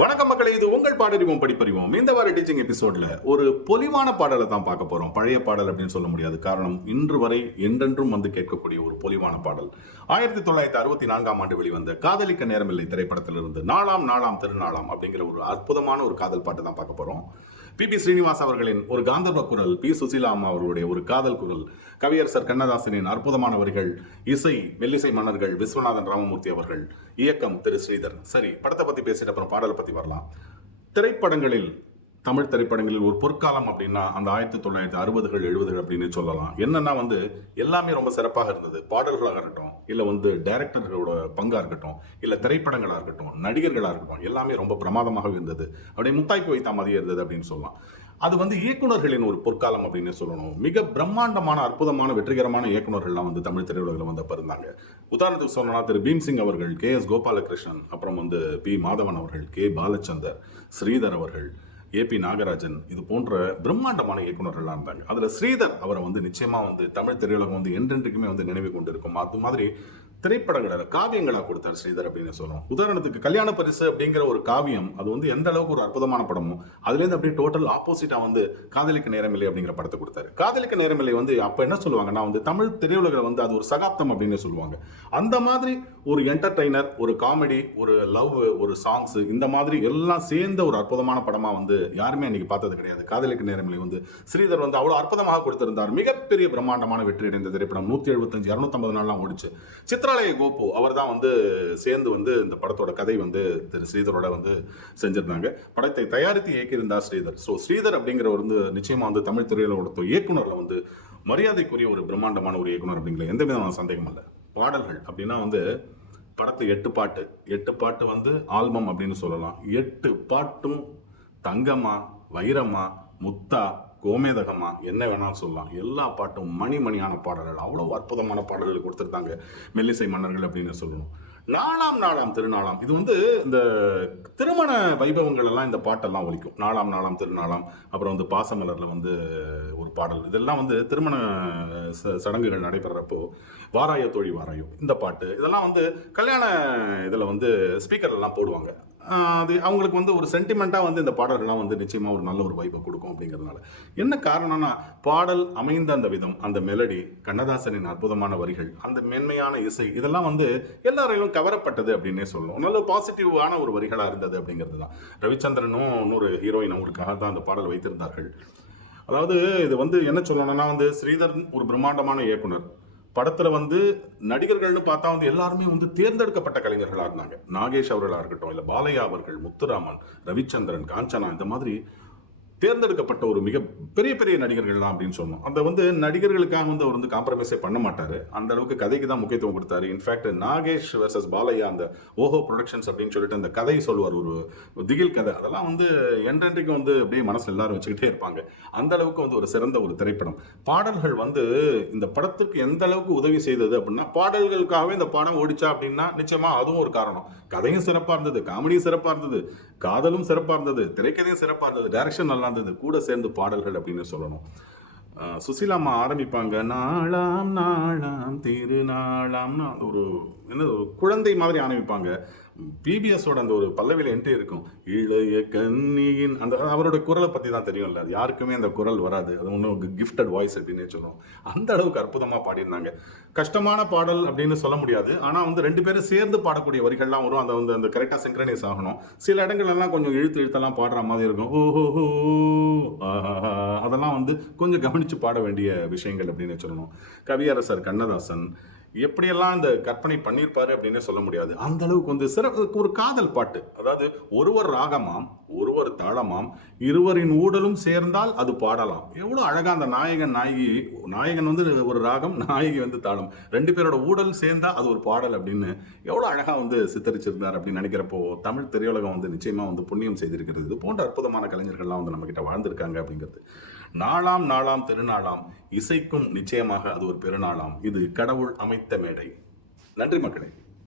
வணக்கம் மக்களே, இது உங்கள் பாடறிவோம் படிப்பறிவோம். இந்த வார டீச்சிங் எபிசோட்ல ஒரு பொலிவான பாடலை தான் பார்க்க போறோம். பழைய பாடல் அப்படின்னு சொல்ல முடியாது. காரணம், இன்று வரை என்றென்றும் வந்து கேட்கக்கூடிய ஒரு பொலிவான பாடல். 1964ஆம் ஆண்டு வெளிவந்த காதலிக்க நேரமில்லை திரைப்படத்திலிருந்து நாளாம் நாளாம் திருநாளாம் அப்படிங்கிற ஒரு அற்புதமான ஒரு காதல் பாட்டு தான் பார்க்க போறோம். பி ஸ்ரீனிவாஸ் அவர்களின் ஒரு காந்தர்வ குரல், பி சுசீலா அம்மா அவர்களுடைய ஒரு காதல் குரல், கவியரசர் கண்ணதாசனின் அற்புதமான வரிகள், இசை மெல்லிசை மன்னர்கள் விஸ்வநாதன் ராமமூர்த்தி அவர்கள், இயக்கம் திரு ஸ்ரீதர். சரி, படத்தை பத்தி பேசிட்டு அப்புறம் பாடலை பத்தி வரலாம். திரைப்படங்களில், தமிழ் திரைப்படங்களில் ஒரு பொற்காலம் அப்படின்னா அந்த 1960கள் 70கள் அப்படின்னு சொல்லலாம். என்னன்னா வந்து எல்லாமே ரொம்ப சிறப்பாக இருந்தது. பாடல்களாக இருக்கட்டும், இல்லை டைரக்டர்களோட பங்கா இருக்கட்டும், இல்லை திரைப்படங்களாக இருக்கட்டும், நடிகர்களாக இருக்கட்டும், எல்லாமே ரொம்ப பிரமாதமாக இருந்தது. அப்படியே முத்தாய்ப்பு வைத்த மாதிரியே இருந்தது அப்படின்னு சொல்லலாம். அது இயக்குநர்களின் ஒரு பொற்காலம் அப்படின்னு சொல்லணும். மிக பிரம்மாண்டமான அற்புதமான வெற்றிகரமான இயக்குநர்கள்லாம் தமிழ் திரையுலகில் வந்தப்ப இருந்தாங்க. உதாரணத்துக்கு சொல்லணும்னா திரு பீம்சிங் அவர்கள், KS கோபாலகிருஷ்ணன், அப்புறம் பி மாதவன் அவர்கள், கே பாலச்சந்தர், ஸ்ரீதர் அவர்கள், AP நாகராஜன், இது போன்ற பிரம்மாண்டமான இயக்குநர்கள்லாம் இருந்தாங்க. அதில் ஸ்ரீதர் அவரை நிச்சயமா தமிழ் திரையுலகம் என்றென்றைக்குமே நினைவு கொண்டு இருக்கும். அது மாதிரி திரைப்படங்களை காவியங்களாக கொடுத்தார் ஸ்ரீதர் அப்படின்னு சொல்லுவோம். உதாரணத்துக்கு கல்யாண பரிசு அப்படிங்கிற ஒரு காவியம், அது எந்த அளவுக்கு ஒரு அற்புதமான படமோ அதுலேருந்து அப்படியே டோட்டல் ஆப்போசிட்டா காதலிக்க நேரமில்லை அப்படிங்கிற படத்தை கொடுத்தாரு. காதலிக்க நேரமில்லை அப்ப என்ன சொல்லுவாங்கன்னா தமிழ் திரையுலகில் அது ஒரு சகாப்தம் அப்படின்னு சொல்லுவாங்க. அந்த மாதிரி ஒரு என்டர்டைனர், ஒரு காமெடி, ஒரு லவ், ஒரு சாங்ஸ், இந்த மாதிரி எல்லாம் சேர்ந்த ஒரு அற்புதமான படமா யாருமே அன்னைக்கு பார்த்தது கிடையாது. காதலிக்க நேரமில்லை ஸ்ரீதர் அவ்வளவு அற்புதமாக கொடுத்திருந்தார். மிகப்பெரிய பிரம்மாண்டமான வெற்றி அடைந்த திரைப்படம். 175 250 நாள்லாம் ஓடிச்சு. சித்ராலய கோபு அவர் தான் சேர்ந்து இந்த படத்தோட கதை திரு ஸ்ரீதரோட செஞ்சிருந்தாங்க. படத்தை தயாரித்து இயக்கியிருந்தார் ஸ்ரீதர். ஸோ ஸ்ரீதர் அப்படிங்கிறவர் நிச்சயமா தமிழ் திரையுலகோட இயக்குனர்ல மரியாதைக்குரிய ஒரு பிரம்மாண்டமான ஒரு இயக்குனர் அப்படிங்கிற எந்த விதமான சந்தேகம் இல்லை. பாடல்கள் அப்படின்னா படத்து 8 பாட்டு ஆல்பம் அப்படின்னு சொல்லலாம். 8 பாட்டும் தங்கமா, வைரமா, முத்தா, கோமேதகமா, என்ன வேணாலும் சொல்லலாம். எல்லா பாட்டும் மணியான பாடல்கள், அவ்வளவு அற்புதமான பாடல்கள் கொடுத்துருந்தாங்க மெல்லிசை மன்னர்கள் அப்படின்னு சொல்லணும். நாளாம் திருநாளாம், இது இந்த திருமண வைபவங்கள் எல்லாம் இந்த பாட்டெல்லாம் ஒலிக்கும். நாளாம் திருநாளாம், அப்புறம் பாசமலர்ல ஒரு பாடல், இதெல்லாம் திருமண சடங்குகள் நடைபெறப்போ வாராயோ தோழி வாராயோ, இந்த பாட்டு இதெல்லாம் கல்யாண இதுல ஸ்பீக்கர்ல எல்லாம் போடுவாங்க. அது அவங்களுக்கு ஒரு சென்டிமெண்டா இந்த பாடல்கள்லாம் நிச்சயமா ஒரு நல்ல ஒரு வைப்பை கொடுக்கும். அப்படிங்கிறதுனால என்ன காரணம்னா, பாடல் அமைந்த அந்த விதம், அந்த மெலடி, கண்ணதாசனின் அற்புதமான வரிகள், அந்த மென்மையான இசை, இதெல்லாம் எல்லாரையும் கவரப்பட்டது அப்படின்னே சொல்லணும். நல்ல பாசிட்டிவான ஒரு வரிகளா இருந்தது அப்படிங்கிறது தான். ரவிச்சந்திரனும் இன்னொரு ஹீரோயின் அவங்களுக்காக தான் அந்த பாடல் வைத்திருந்தார்கள். அதாவது இது என்ன சொல்லணும்னா, ஸ்ரீதர் ஒரு பிரம்மாண்டமான இயக்குனர். படத்துல நடிகர்கள்னு பார்த்தா எல்லாருமே தேர்ந்தெடுக்கப்பட்ட கலைஞர்களா இருந்தாங்க. நாகேஷ் அவர்களா இருக்கட்டும், இல்ல பாலையா அவர்கள், முத்துராமன், ரவிச்சந்திரன், காஞ்சனா, இந்த மாதிரி தேர்ந்தெடுக்கப்பட்ட ஒரு மிக பெரிய நடிகர்கள் தான் அப்படின்னு சொன்னோம். அந்த நடிகர்களுக்காக அவர் காம்ப்ரமைஸே பண்ண மாட்டாரு. அந்த அளவுக்கு கதைக்கு தான் முக்கியத்துவம் கொடுத்தாரு. இன்ஃபேக்ட் நாகேஷ் வெர்சஸ் பாலையா, அந்த ஓஹோ ப்ரொடக்ஷன்ஸ் அப்படின்னு சொல்லிட்டு அந்த கதை சொல்லுவார், ஒரு திகில் கதை. அதெல்லாம் என்றென்றைக்கும் அப்படியே மனசுல எல்லாரும் வச்சுக்கிட்டே இருப்பாங்க. அந்த அளவுக்கு ஒரு சிறந்த ஒரு திரைப்படம். பாடல்கள் இந்த படத்திற்கு எந்த அளவுக்கு உதவி செய்தது அப்படின்னா, பாடல்களுக்காகவே இந்த படம் ஓடிச்சா அப்படின்னா நிச்சயமா அதுவும் ஒரு காரணம். கதையும் சிறப்பா இருந்தது, காமெடியும் சிறப்பா இருந்தது, காதலும் சிறப்பா இருந்தது, திரைக்கதையும் சிறப்பா இருந்தது, டைரக்ஷன் நல்லா இருந்தது, கூட சேர்ந்து பாடல்கள் அப்படின்னு சொல்லணும். சுசீலா அம்மா ஆரம்பிப்பாங்க, நாளாம் நாளாம் திருநாளாம்னு ஒரு குழந்தை மாதிரி ஆரம்பிப்பாங்க. பிபிஎஸோட அந்த ஒரு பல்லவியில என்ட்ரி இருக்கும், இளைய கன்னியின், அந்த அவரோட குரலை பத்தி தான் தெரியும்ல, அது யாருக்குமே அந்த குரல் வராது. அது ஒன்றும் கிஃப்டட் வாய்ஸ் அப்படின்னு சொல்லுவோம். அந்த அளவுக்கு அற்புதமா பாடியிருந்தாங்க. கஷ்டமான பாடல் அப்படின்னு சொல்ல முடியாது. ஆனா 2 பேரும் சேர்ந்து பாடக்கூடிய வரிகள்லாம் வரும். அந்த அந்த கரெக்டா சிங்க்ரனைஸ் ஆகணும். சில இடங்கள்லாம் கொஞ்சம் இழுத்தெல்லாம் பாடுற மாதிரி இருக்கும். ஓஹோ, அதெல்லாம் கொஞ்சம் கவனிச்சு பாட வேண்டிய விஷயங்கள் அப்படின்னு சொல்லணும். கவியரசர் கண்ணதாசன் எப்படியெல்லாம் இந்த கற்பனை பண்ணியிருப்பாரு அப்படின்னு சொல்ல முடியாது. அந்த அளவுக்கு சிறப்பு ஒரு காதல் பாட்டு. அதாவது ஒருவர் ராகமாம், ஒருவர் தாளமாம், இருவரின் ஊடலும் சேர்ந்தால் அது பாடலாம். எவ்வளவு அழகா அந்த நாயகன் நாயகி, நாயகன் ஒரு ராகம், நாயகி தாளம், 2 பேரோட ஊடல் சேர்ந்தா அது ஒரு பாடல் அப்படின்னு எவ்வளவு அழகா சித்தரிச்சிருந்தார் அப்படின்னு நினைக்கிறப்போ தமிழ் திரையுலகம் நிச்சயமா புண்ணியம் செய்திருக்கிறது. இது போன்ற அற்புதமான கலைஞர்கள்லாம் நம்ம கிட்ட வாழ்ந்திருக்காங்க அப்படிங்கிறது. நாளாம் திருநாளாம், இசைக்கும் நிச்சயமாக அது ஒரு பெருநாளாம். இது கடவுள் அமைத்த மேடை. நன்றி மக்களே.